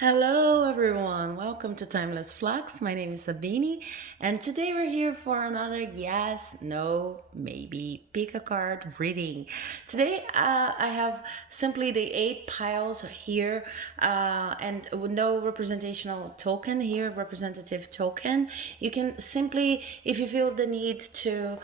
Hello, everyone. Welcome to Timeless Flux. My name is Sabine, and today we're here for another yes, no, maybe pick a card reading. Today, I have simply the eight piles here, and with no representational token here, representative token. You can simply, if you feel the need to,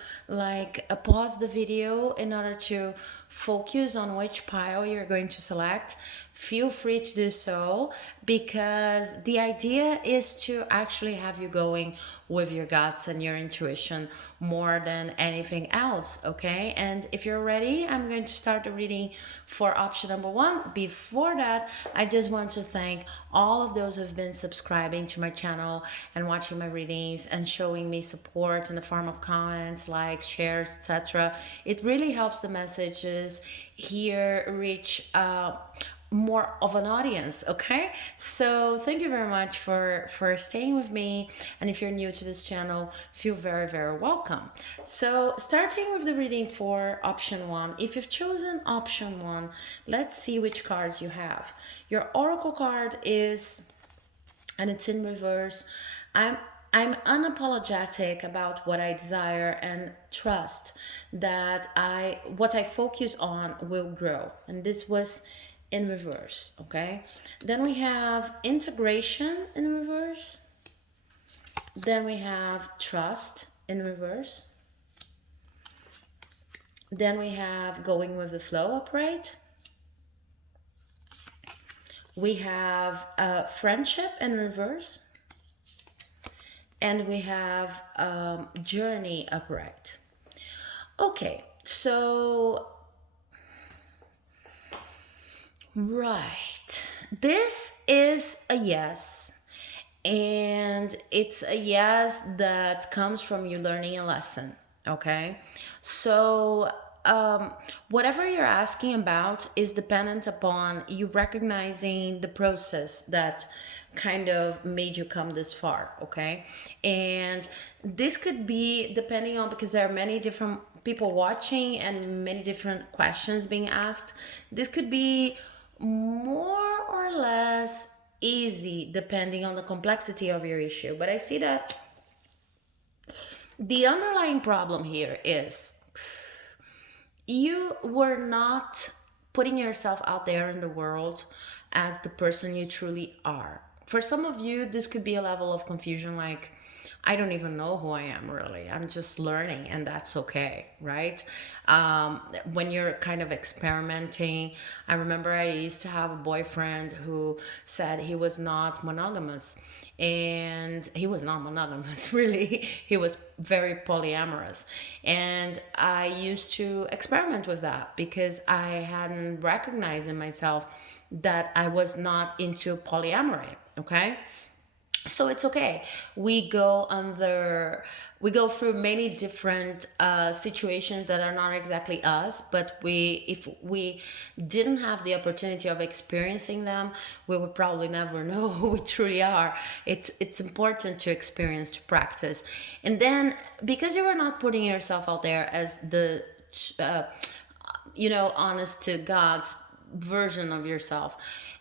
pause the video in order to focus on which pile you're going to select, feel free to do so, because the idea is to actually have you going with your guts and your intuition more than anything else. Okay, and if you're ready, I'm going to start the reading for option number one. Before that, I just want to thank all of those who've been subscribing to my channel and watching my readings and showing me support in the form of comments, likes, shares, etc. It really helps the messages here reach more of an audience. Okay, so thank you very much for staying with me, and if you're new to this channel, feel very welcome. So starting with the reading for option one, if you've chosen option one, let's see which cards you have. Your oracle card is, and it's in reverse, i'm I'm unapologetic about what I desire and trust that what I focus on will grow. And this was in reverse, okay? Then we have integration in reverse. Then we have trust in reverse. Then we have going with the flow upright. We have friendship in reverse. And we have journey upright. Okay, so right, this is a yes, and it's a yes that comes from you learning a lesson. Okay, so whatever you're asking about is dependent upon you recognizing the process that kind of made you come this far. Okay, and this could be depending on, because there are many different people watching and many different questions being asked, this could be more or less easy depending on the complexity of your issue. But I see that the underlying problem here is you were not putting yourself out there in the world as the person you truly are. For some of you, this could be a level of confusion, like, I don't even know who I am really. I'm just learning, and that's okay, right? When you're kind of experimenting, I remember I used to have a boyfriend who said he was not monogamous, and he was not monogamous, really. He was very polyamorous. And I used to experiment with that because I hadn't recognized in myself that I was not into polyamory, okay? So it's okay. We go through many different situations that are not exactly us, but if we didn't have the opportunity of experiencing them, we would probably never know who we truly are. It's important to experience, to practice. And then, because you are not putting yourself out there as the uh, honest to God's version of yourself,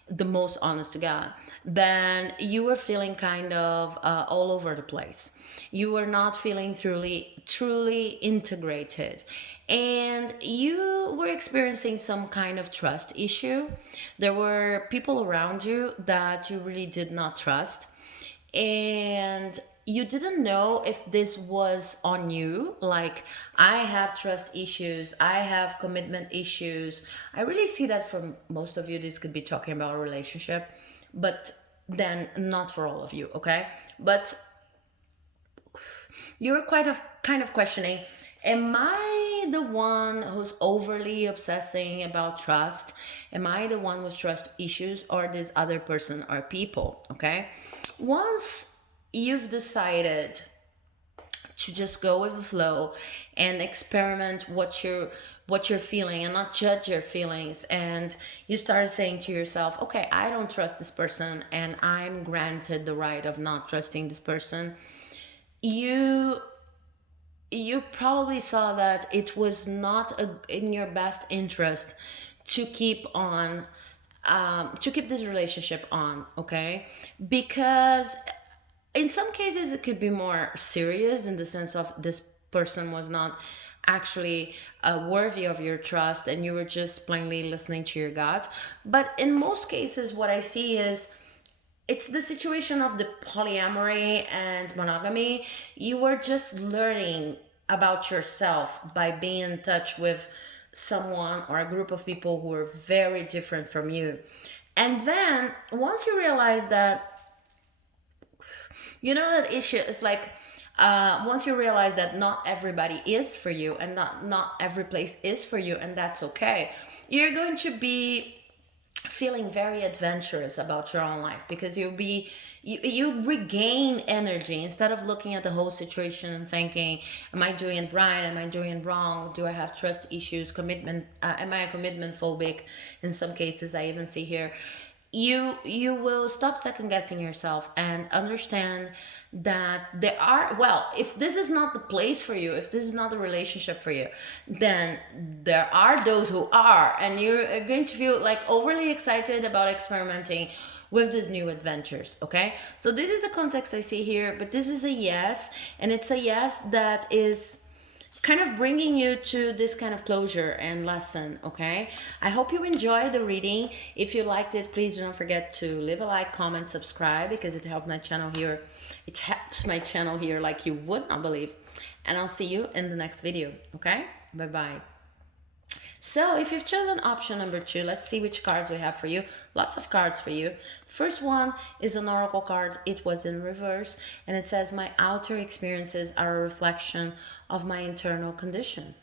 the most honest to God, then you were feeling kind of all over the place. You were not feeling truly integrated. And you were experiencing some kind of trust issue. There were people around you that you really did not trust, and you didn't know if this was on you. Like, I have trust issues, I have commitment issues. I really see that for most of you this could be talking about a relationship, but then not for all of you. Okay, but you were quite of kind of questioning, am I the one who's overly obsessing about trust? Am I the one with trust issues, or this other person or people? Okay, once you've decided to just go with the flow and experiment what you're feeling and not judge your feelings, and you start saying to yourself, okay, I don't trust this person and I'm granted the right of not trusting this person, you you probably saw that it was not in your best interest to keep on to keep this relationship on, okay? Because in some cases it could be more serious in the sense of this person was not actually worthy of your trust and you were just plainly listening to your gut. But in most cases what I see is it's the situation of the polyamory and monogamy. You were just learning about yourself by being in touch with someone or a group of people who are very different from you. And then once you realize that, that issue is like, once you realize that not everybody is for you and not every place is for you, and that's okay, you're going to be feeling very adventurous about your own life because you regain energy instead of looking at the whole situation and thinking, am I doing it right, am I doing it wrong, do I have trust issues, commitment, am I a commitment phobic? In some cases I even see here, you will stop second guessing yourself and understand that there are, well, if this is not the place for you, if this is not the relationship for you, then there are those who are, and you're going to feel like overly excited about experimenting with these new adventures. Okay, so this is the context I see here, but this is a yes, and it's a yes that is kind of bringing you to this kind of closure and lesson. Okay, I hope you enjoyed the reading. If you liked it, please don't forget to leave a like, comment, subscribe, because it helps my channel here. It helps my channel here like you would not believe. And I'll see you in the next video. Okay, bye bye. So if you've chosen option number 2, let's see which cards we have for you. Lots of cards for you. First one is an oracle card. It was in reverse, and it says, my outer experiences are a reflection of my internal condition.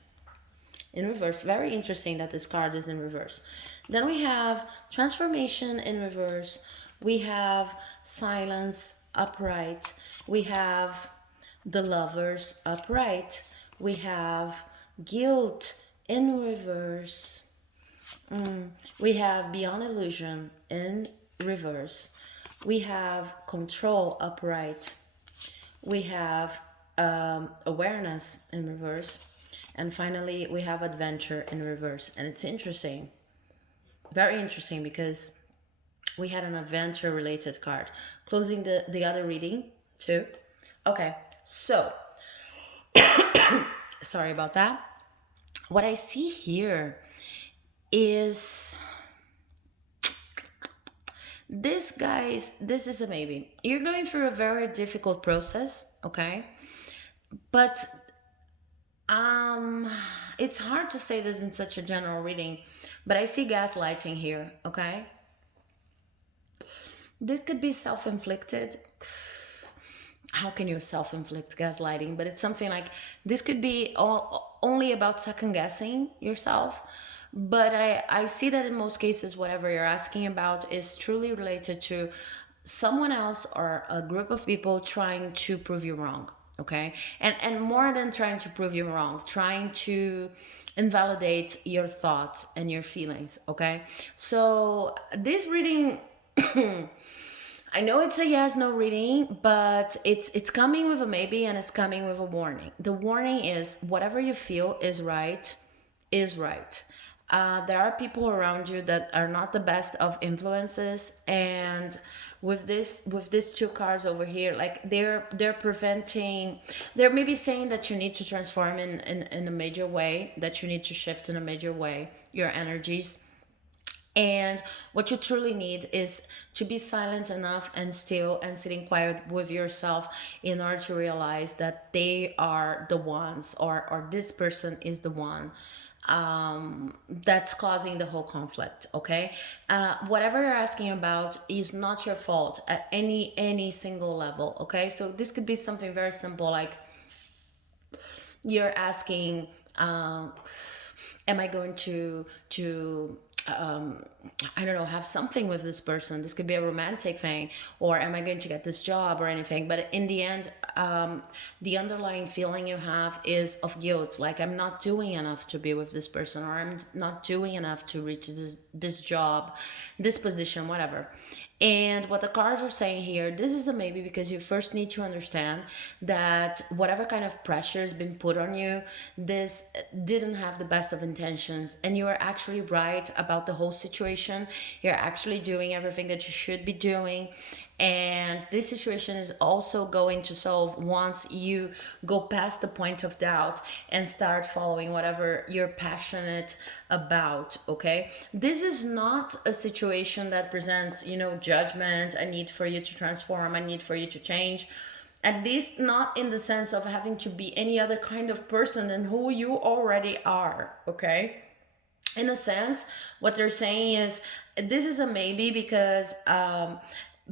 In reverse. Very interesting that this card is in reverse. Then we have transformation in reverse. We have silence upright. We have the lovers upright. We have guilt in reverse. We have beyond illusion in reverse. We have control upright. We have awareness in reverse. And finally, we have adventure in reverse. And it's interesting, very interesting, because we had an adventure related card closing the other reading too. Okay, so sorry about that. What I see here is this, guys, this is a maybe. You're going through a very difficult process, okay? But it's hard to say this in such a general reading, but I see gaslighting here, okay? This could be self-inflicted. How can you self-inflict gaslighting? But it's something like this could be only about second guessing yourself. But I see that in most cases, whatever you're asking about is truly related to someone else or a group of people trying to prove you wrong. Okay, and more than trying to prove you wrong, trying to invalidate your thoughts and your feelings. Okay, so this reading I know it's a yes no reading, but it's coming with a maybe, and it's coming with a warning. The warning is whatever you feel is right is right. There are people around you that are not the best of influences, and with these two cards over here, like they're preventing, they're maybe saying that you need to transform in a major way, that you need to shift in a major way your energies. And what you truly need is to be silent enough and still and sitting quiet with yourself in order to realize that they are the ones, or this person is the one that's causing the whole conflict. Okay, whatever you're asking about is not your fault at any single level. Okay, so this could be something very simple, like you're asking, am I going to I don't know, have something with this person? This could be a romantic thing, or am I going to get this job or anything? But in the end, the underlying feeling you have is of guilt, like I'm not doing enough to be with this person, or I'm not doing enough to reach this job, this position, whatever. And what the cards are saying here, this is a maybe, because you first need to understand that whatever kind of pressure has been put on you, this didn't have the best of intentions. And you are actually right about the whole situation. You're actually doing everything that you should be doing. And this situation is also going to solve once you go past the point of doubt and start following whatever you're passionate about. Okay, this is not a situation that presents, judgment, a need for you to transform, a need for you to change, at least not in the sense of having to be any other kind of person than who you already are. Okay, in a sense, what they're saying is this is a maybe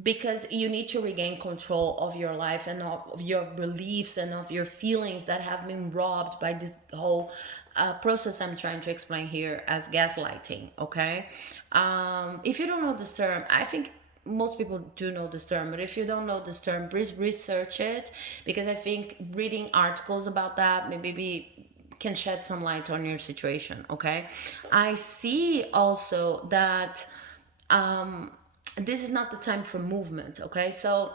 because you need to regain control of your life and of your beliefs and of your feelings that have been robbed by this whole process I'm trying to explain here as gaslighting. Okay, if you don't know this term, I think most people do know this term, but if you don't know this term, please research it, because I think reading articles about that maybe can shed some light on your situation. Okay, I see also that this is not the time for movement. Okay, so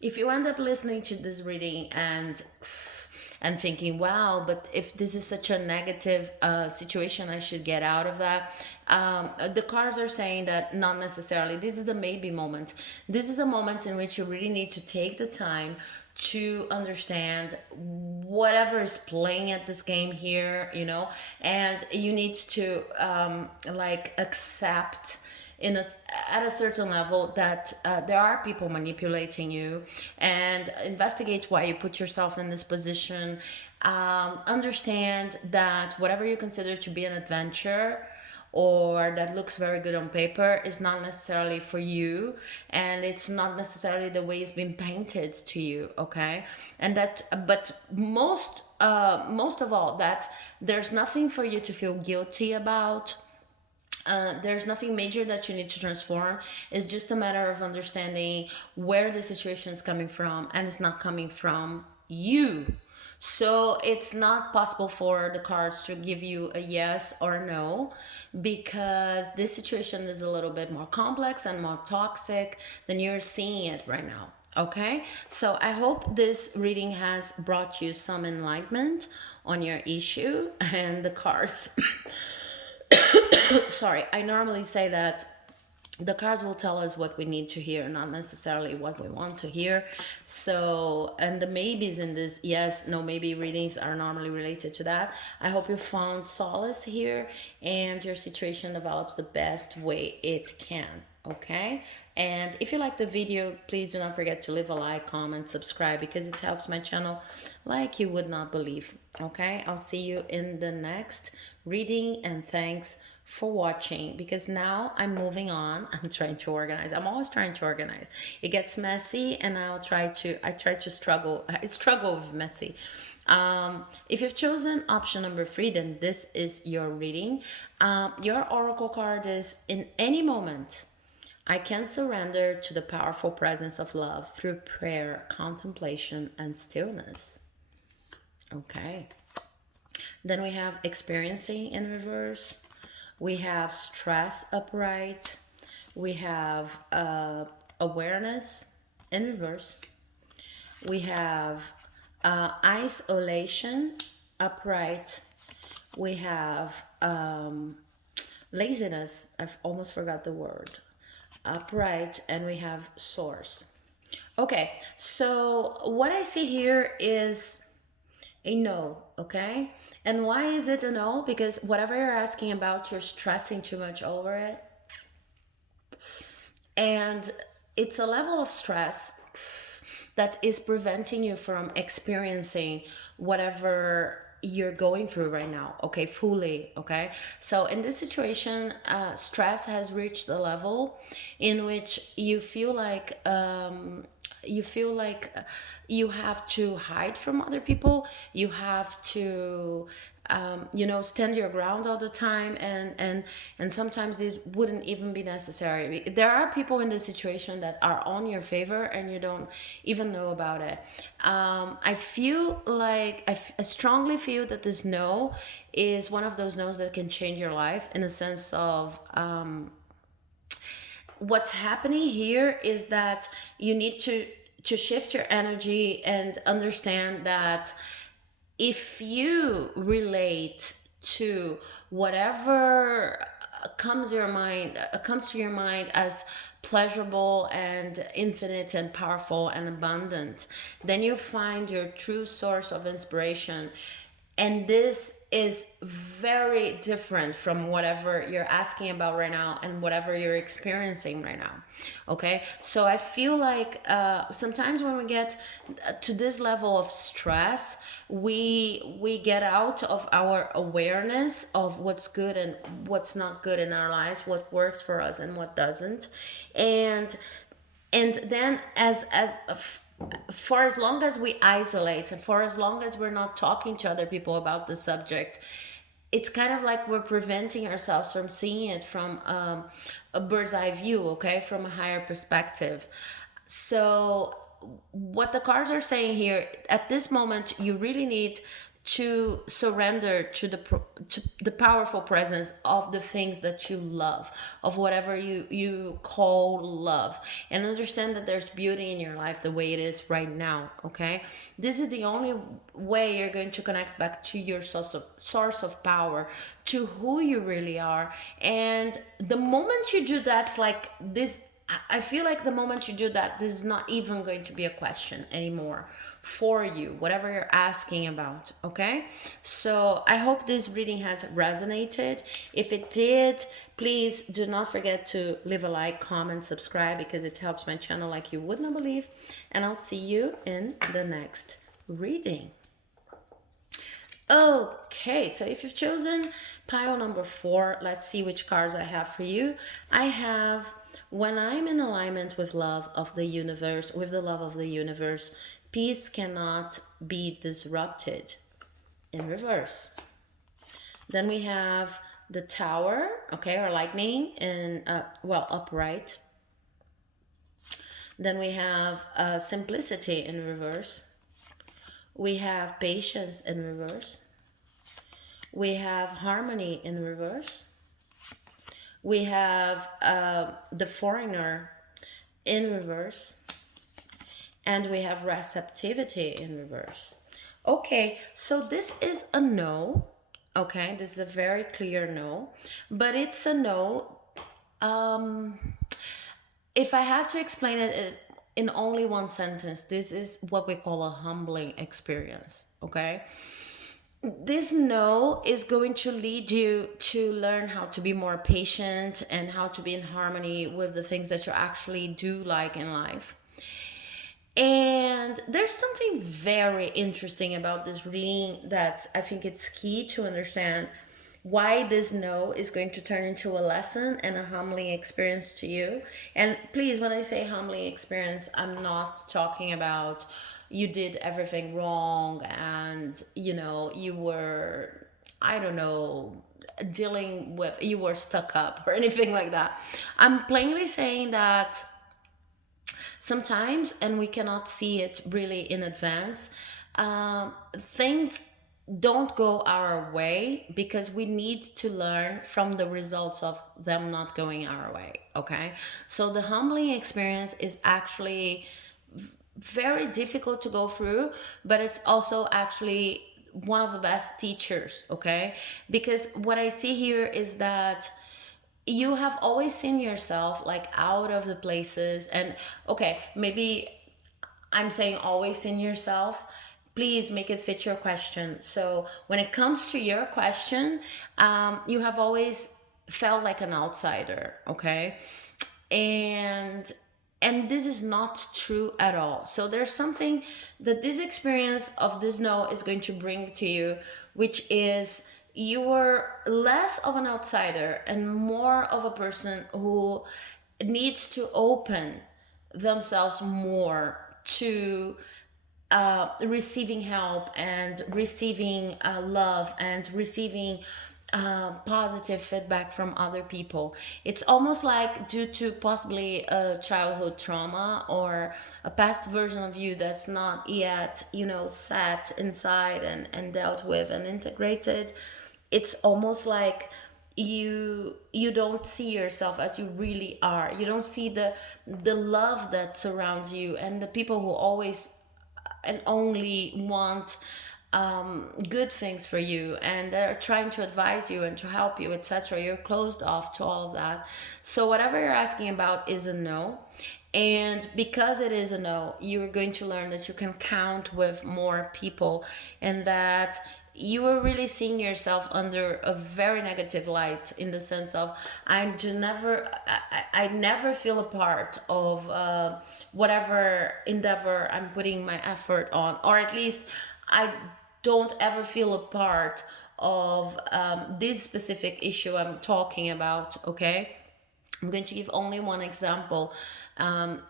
if you end up listening to this reading and thinking, wow, but if this is such a negative situation, I should get out of that. The cards are saying that not necessarily. This is a maybe moment. This is a moment in which you really need to take the time to understand whatever is playing at this game here, and you need to like accept at a certain level that there are people manipulating you, and investigate why you put yourself in this position. Understand that whatever you consider to be an adventure or that looks very good on paper is not necessarily for you, and it's not necessarily the way it's been painted to you. Okay, and that, but most of all, that there's nothing for you to feel guilty about. There's nothing major that you need to transform. It's just a matter of understanding where the situation is coming from, and it's not coming from you. So it's not possible for the cards to give you a yes or a no, because this situation is a little bit more complex and more toxic than you're seeing it right now. Okay, so I hope this reading has brought you some enlightenment on your issue. And the cards sorry, I normally say that the cards will tell us what we need to hear, not necessarily what we want to hear. So, and the maybes in this yes, no, maybe readings are normally related to that. I hope you found solace here and your situation develops the best way it can. Okay, and if you like the video, please do not forget to leave a like, comment, subscribe, because it helps my channel like you would not believe. Okay, I'll see you in the next reading, and thanks for watching, because now I'm moving on. I'm trying to organize. I'm always trying to organize. It gets messy, and I try to struggle. I struggle with messy. If you've chosen option number 3, then this is your reading. Your oracle card is, in any moment I can surrender to the powerful presence of love through prayer, contemplation, and stillness. Okay. Then we have experiencing in reverse. We have stress upright. We have awareness in reverse. We have isolation upright. We have laziness. I've almost forgot the word. Upright. And we have source. Okay, so what I see here is a no. Okay, and why is it a no? Because whatever you're asking about, you're stressing too much over it, and it's a level of stress that is preventing you from experiencing whatever you're going through right now, okay, fully. Okay, so in this situation, stress has reached a level in which you feel like you have to hide from other people. You have to stand your ground all the time, and sometimes this wouldn't even be necessary. There are people in this situation that are on your favor and you don't even know about it. I feel like I strongly feel that this no is one of those no's that can change your life, in a sense of what's happening here is that you need to shift your energy and understand that if you relate to whatever comes to your mind as pleasurable and infinite and powerful and abundant, then you find your true source of inspiration. And this is very different from whatever you're asking about right now and whatever you're experiencing right now. Okay, so I feel like sometimes when we get to this level of stress, we get out of our awareness of what's good and what's not good in our lives, what works for us and what doesn't. And and then for as long as we isolate and for as long as we're not talking to other people about the subject, it's kind of like we're preventing ourselves from seeing it from a bird's eye view, okay, from a higher perspective. So what the cards are saying here, at this moment you really need to surrender to the powerful presence of the things that you love, of whatever you call love, and understand that there's beauty in your life the way it is right now. Okay, this is the only way you're going to connect back to your source of power, to who you really are. And the moment you do that, it's like this, I feel like the moment you do that, this is not even going to be a question anymore for you, whatever you're asking about. Okay, so I hope this reading has resonated. If it did, please do not forget to leave a like, comment, subscribe, because it helps my channel like you would not believe. And I'll see you in the next reading. Okay, so if you've chosen pile number 4, let's see which cards I have for you. I have, when I'm in alignment with love of the universe, with the love of the universe, peace cannot be disrupted, in reverse. Then we have the Tower, okay, or lightning, in upright. Then we have simplicity in reverse. We have patience in reverse. We have harmony in reverse. We have the Foreigner in reverse. And we have receptivity in reverse. Okay, so this is a no. Okay, this is a very clear no. But it's a no. If I had to explain it in only one sentence, this is what we call a humbling experience. Okay, this no is going to lead you to learn how to be more patient and how to be in harmony with the things that you actually do like in life. And there's something very interesting about this reading that's, I think it's key to understand why this no is going to turn into a lesson and a humbling experience to you. And please, when I say humbling experience, I'm not talking about you did everything wrong and, you were, I don't know, you were stuck up or anything like that. I'm plainly saying that sometimes, and we cannot see it really in advance, things don't go our way because we need to learn from the results of them not going our way. Okay, so the humbling experience is actually very difficult to go through, but it's also actually one of the best teachers. Okay, because what I see here is that you have always seen yourself like out of the places. And okay, maybe I'm saying always seen yourself, please make it fit your question. So when it comes to your question, you have always felt like an outsider. Okay, and this is not true at all. So there's something that this experience of this no is going to bring to you, which is you're less of an outsider and more of a person who needs to open themselves more to receiving help and receiving love and receiving positive feedback from other people. It's almost like due to possibly a childhood trauma or a past version of you that's not yet, sat inside and dealt with and integrated. It's almost like you don't see yourself as you really are. You don't see the love that surrounds you, and the people who always and only want good things for you, and they're trying to advise you and to help you, etc. You're closed off to all of that. So whatever you're asking about is a no. And because it is a no, you're going to learn that you can count with more people, and that you are really seeing yourself under a very negative light, in the sense of I never feel a part of whatever endeavor I'm putting my effort on, or at least I don't ever feel a part of this specific issue I'm talking about. Okay, I'm going to give only one example. Um,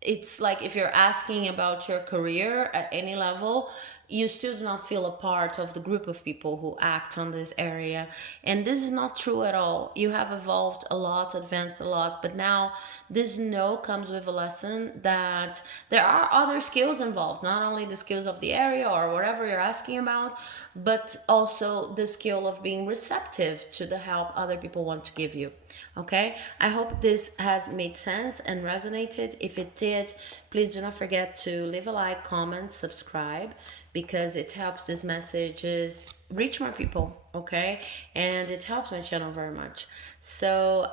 it's like if you're asking about your career at any level, you still do not feel a part of the group of people who act on this area. And this is not true at all. You have evolved a lot, advanced a lot, but now this no comes with a lesson that there are other skills involved, not only the skills of the area or whatever you're asking about, but also the skill of being receptive to the help other people want to give you. Okay, I hope this has made sense and resonated. If it did, please do not forget to leave a like, comment, subscribe, because it helps these messages reach more people. Okay, and it helps my channel very much. So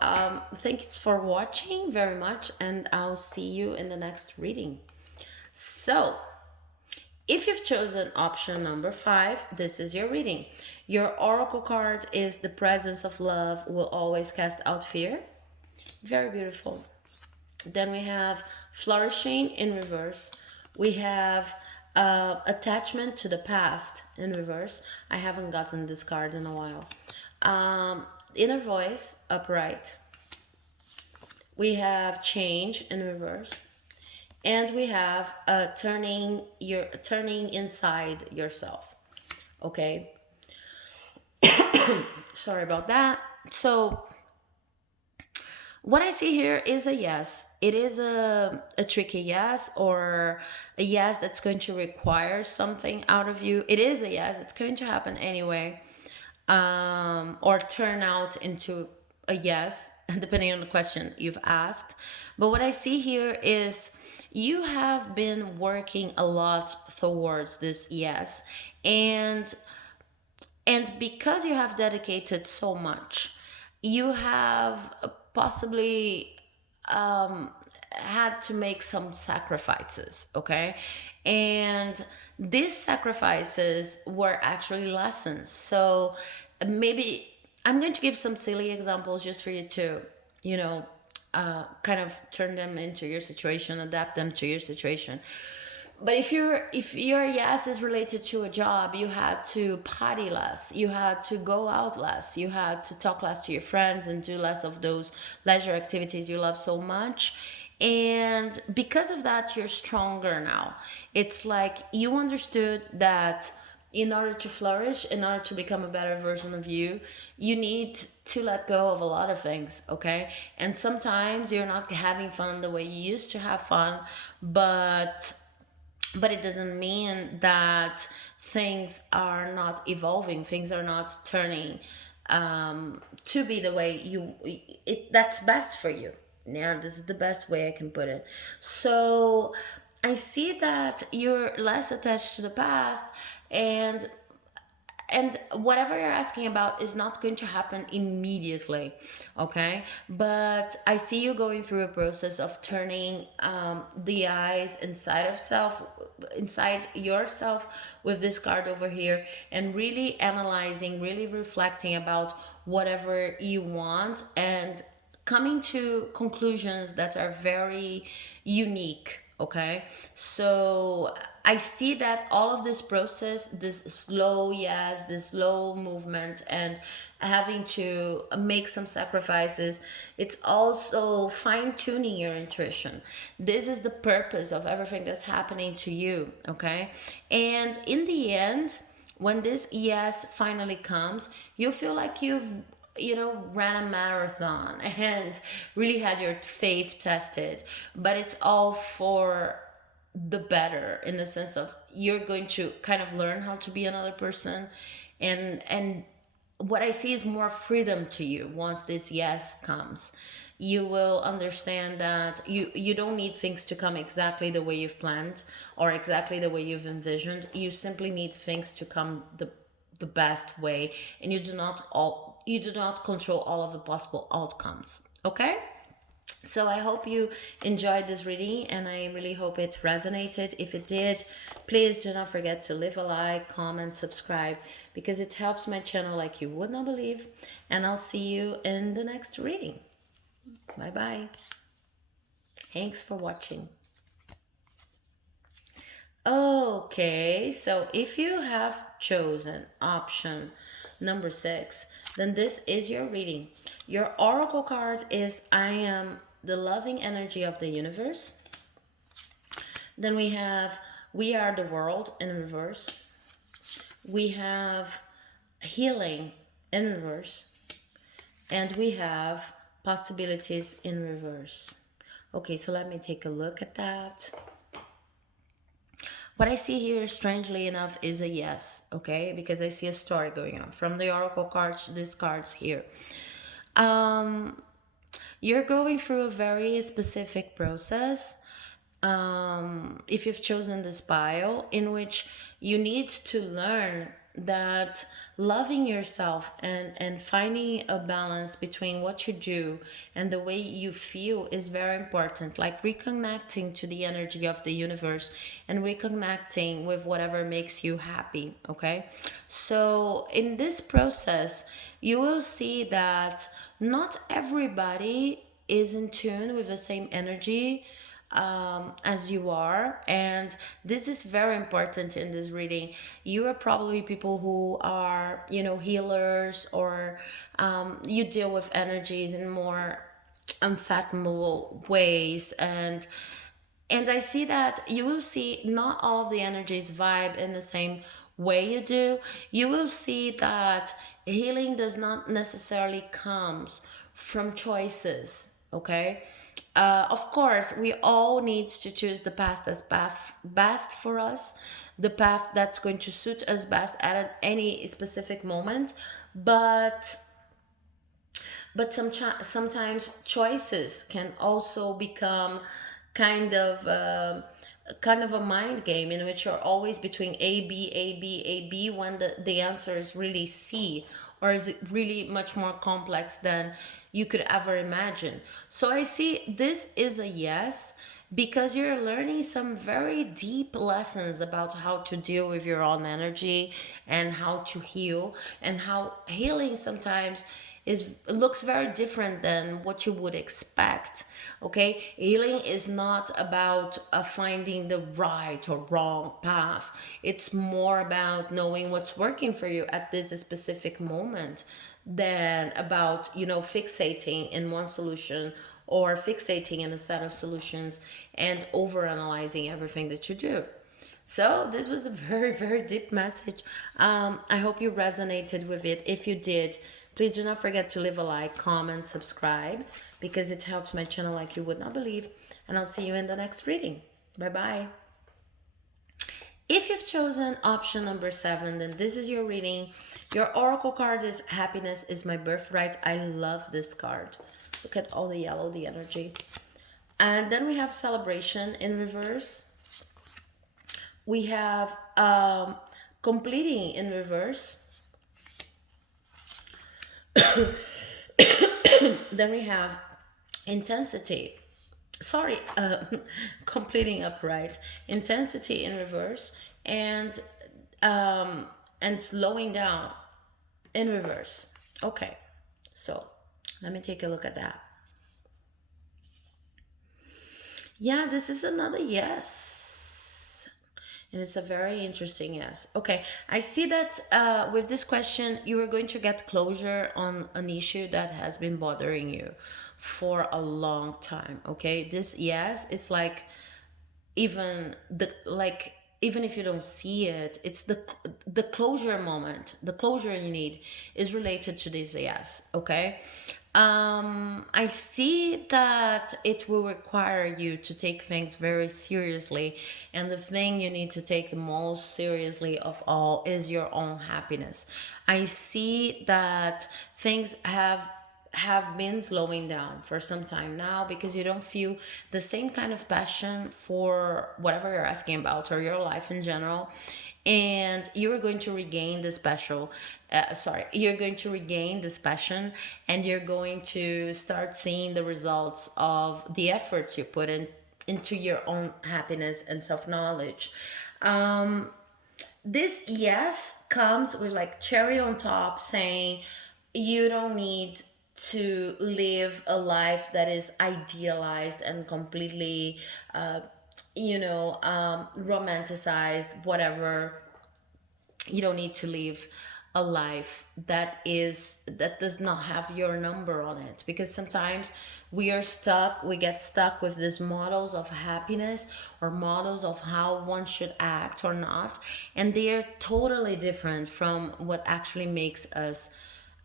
thanks for watching very much, and I'll see you in the next reading. So if you've chosen option number 5, this is your reading. Your oracle card is the presence of love will always cast out fear. Very beautiful. Then we have flourishing in reverse. We have attachment to the past in reverse. I haven't gotten this card in a while. Inner voice upright. We have change in reverse. And we have turning inside yourself. Okay. Sorry about that. So what I see here is a yes. It is a tricky yes, or a yes that's going to require something out of you. It is a yes. It's going to happen anyway, or turn out into a yes, depending on the question you've asked. But what I see here is you have been working a lot towards this yes, and because you have dedicated so much, you have possibly had to make some sacrifices. Okay, and these sacrifices were actually lessons. So maybe I'm going to give some silly examples just for you to, you know, kind of turn them into your situation, adapt them to your situation. But if your yes is related to a job, you had to party less, you had to go out less, you had to talk less to your friends and do less of those leisure activities you love so much. And because of that, you're stronger now. It's like you understood that in order to flourish, in order to become a better version of you, you need to let go of a lot of things. Okay, and sometimes you're not having fun the way you used to have fun, but it doesn't mean that things are not evolving, things are not turning to be the way that's best for you. Yeah, this is the best way I can put it. So I see that you're less attached to the past, and whatever you're asking about is not going to happen immediately. Okay, but I see you going through a process of turning the eyes inside yourself with this card over here, and really analyzing, really reflecting about whatever you want, and coming to conclusions that are very unique. Okay, so I see that all of this process, this slow yes, this slow movement, and having to make some sacrifices, it's also fine tuning your intuition. This is the purpose of everything that's happening to you. Okay, and in the end, when this yes finally comes, you feel like you've, ran a marathon and really had your faith tested. But it's all for the better, in the sense of you're going to kind of learn how to be another person, and what I see is more freedom to you once this yes comes. You will understand that you don't need things to come exactly the way you've planned or exactly the way you've envisioned. You simply need things to come the best way, and you do not control all of the possible outcomes. Okay? So I hope you enjoyed this reading, and I really hope it resonated. If it did, please do not forget to leave a like, comment, subscribe, because it helps my channel like you would not believe. And I'll see you in the next reading. Bye bye. Thanks for watching. Okay, so if you have chosen option number 6, then this is your reading. Your oracle card is I am the loving energy of the universe. Then we have we are the world in reverse. We have healing in reverse. And we have possibilities in reverse. Okay, so let me take a look at that. What I see here, strangely enough, is a yes, okay? Because I see a story going on. From the oracle cards, these cards here. You're going through a very specific process, if you've chosen this bio, in which you need to learn that loving yourself and finding a balance between what you do and the way you feel is very important, like reconnecting to the energy of the universe and reconnecting with whatever makes you happy. Okay, so in this process you will see that not everybody is in tune with the same energy as you are, and this is very important in this reading. You are probably people who are, healers, or you deal with energies in more unfathomable ways, and I see that you will see not all of the energies vibe in the same way you do. You will see that healing does not necessarily comes from choices, okay? Of course, we all need to choose the path that's best for us, the path that's going to suit us best at any specific moment. But sometimes choices can also become kind of a mind game in which you're always between A B when the answer is really C, or is it really much more complex than you could ever imagine. So I see this is a yes, because you're learning some very deep lessons about how to deal with your own energy and how to heal, and how healing sometimes looks very different than what you would expect. Okay, healing is not about finding the right or wrong path. It's more about knowing what's working for you at this specific moment than about fixating in one solution, or fixating in a set of solutions and over analyzing everything that you do. So this was a very, very deep message. I hope you resonated with it. If you did, please do not forget to leave a like, comment, subscribe, because it helps my channel like you would not believe. And I'll see you in the next reading. Bye bye. If you've chosen option number 7, then this is your reading. Your oracle card is happiness is my birthright. I love this card. Look at all the yellow, the energy. And then we have celebration in reverse. We have completing in reverse. Then we have intensity. Sorry, completing upright. Intensity in reverse, and slowing down in reverse. Okay, so let me take a look at that. Yeah, this is another yes. And it's a very interesting yes. Okay, I see that with this question, you are going to get closure on an issue that has been bothering you for a long time. Okay, this yes, it's like even if you don't see it, it's the closure moment. The closure you need is related to this yes. Okay, I see that it will require you to take things very seriously, and the thing you need to take the most seriously of all is your own happiness. I see that things have been slowing down for some time now because you don't feel the same kind of passion for whatever you're asking about or your life in general, and you are going to regain the special you're going to regain this passion, and you're going to start seeing the results of the efforts you put in into your own happiness and self-knowledge. This yes comes with like cherry on top, saying you don't need to live a life that is idealized and completely romanticized, whatever. You don't need to live a life that does not have your number on it, because sometimes we get stuck with these models of happiness or models of how one should act or not, and they are totally different from what actually makes us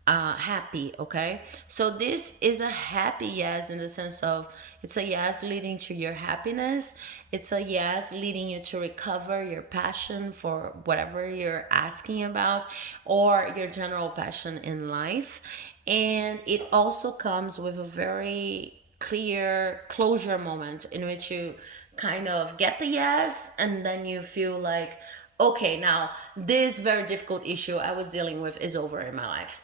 happy. Okay, so this is a happy yes, in the sense of it's a yes leading to your happiness. It's a yes leading you to recover your passion for whatever you're asking about, or your general passion in life. And it also comes with a very clear closure moment in which you kind of get the yes, and then you feel like, okay, now this very difficult issue I was dealing with is over in my life.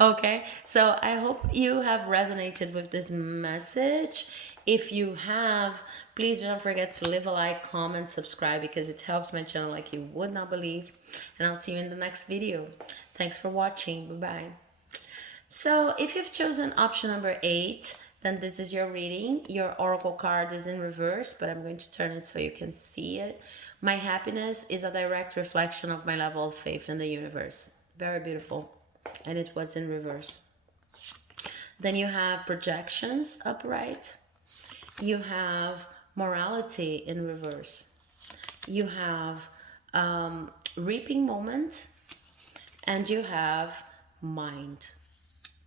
Okay, so I hope you have resonated with this message. If you have, please do not forget to leave a like, comment, subscribe, because it helps my channel like you would not believe. And I'll see you in the next video. Thanks for watching. Bye bye. So if you've chosen option number 8, then this is your reading. Your oracle card is in reverse, but I'm going to turn it so you can see it. My happiness is a direct reflection of my level of faith in the universe. Very beautiful. And it was in reverse. Then you have projections upright. You have morality in reverse. You have reaping moment. And you have mind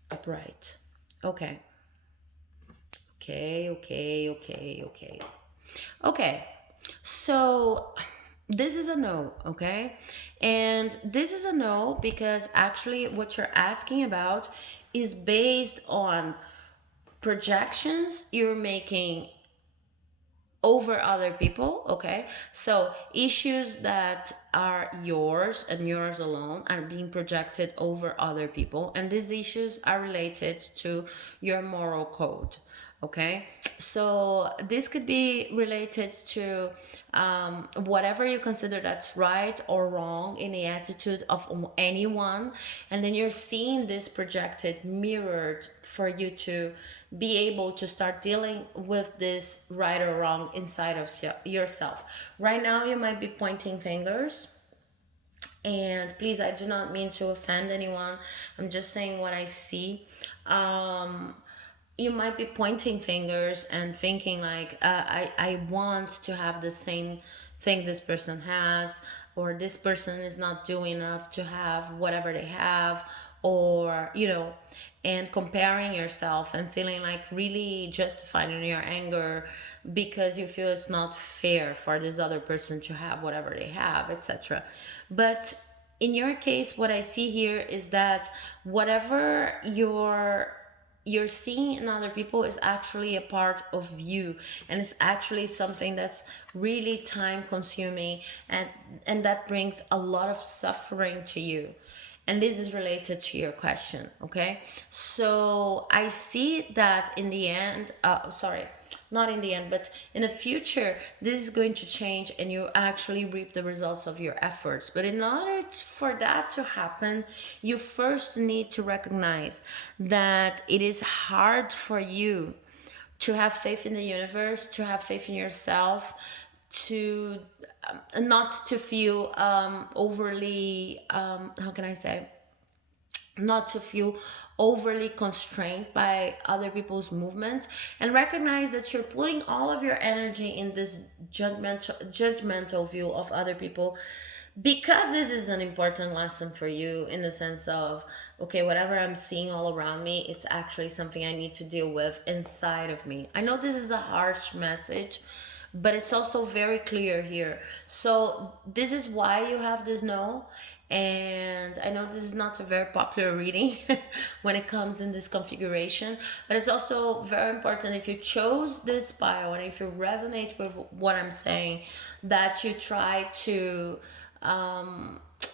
upright. Okay. Okay. So this is a no, okay? And this is a no because actually what you're asking about is based on projections you're making over other people. Okay, so issues that are yours and yours alone are being projected over other people, and these issues are related to your moral code. Okay, so this could be related to whatever you consider that's right or wrong in the attitude of anyone, and then you're seeing this projected mirrored for you to be able to start dealing with this right or wrong inside of yourself. Right now you might be pointing fingers, and please, I do not mean to offend anyone, I'm just saying what I see. You might be pointing fingers and thinking like, I want to have the same thing this person has, or this person is not doing enough to have whatever they have, or and comparing yourself and feeling like really justified in your anger because you feel it's not fair for this other person to have whatever they have, etc. But in your case, what I see here is that whatever you're seeing in other people is actually a part of you, and it's actually something that's really time consuming, and that brings a lot of suffering to you. And this is related to your question. Okay, so I see that in the end, sorry, not in the end, but in the future, this is going to change and you actually reap the results of your efforts. But in order for that to happen, you first need to recognize that it is hard for you to have faith in the universe, to have faith in yourself, to not to feel overly, how can I say, not to feel overly constrained by other people's movement, and recognize that you're putting all of your energy in this judgmental view of other people Because this is an important lesson for you, in the sense of, okay, whatever I'm seeing all around me, it's actually something I need to deal with inside of me. I know this is a harsh message, but it's also very clear here. So this is why you have this no. And I know this is not a very popular reading when it comes in this configuration, but it's also very important, if you chose this pile and if you resonate with what I'm saying, that you try to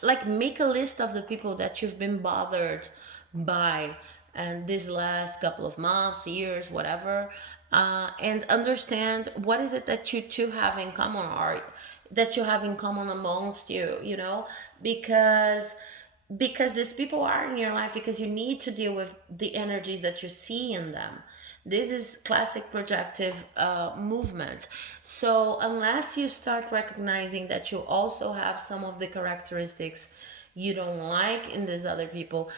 like make a list of the people that you've been bothered by and these last couple of months, years, whatever, and understand what is it that you two have in common, or that you have in common amongst you, you know, because these people are in your life because you need to deal with the energies that you see in them. This is classic projective movement. So unless you start recognizing that you also have some of the characteristics you don't like in these other people,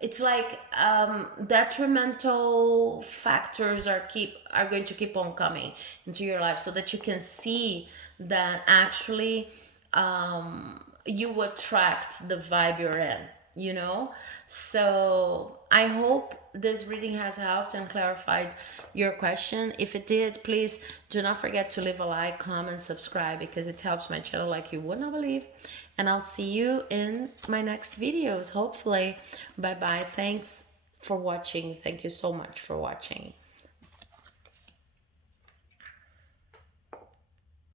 it's like detrimental factors are going to keep on coming into your life, so that you can see that actually you attract the vibe you're in, you know. So I hope this reading has helped and clarified your question. If it did, please do not forget to leave a like, comment, subscribe, because it helps my channel like you would not believe. And I'll see you in my next videos, hopefully. Bye bye. Thanks for watching. Thank you so much for watching.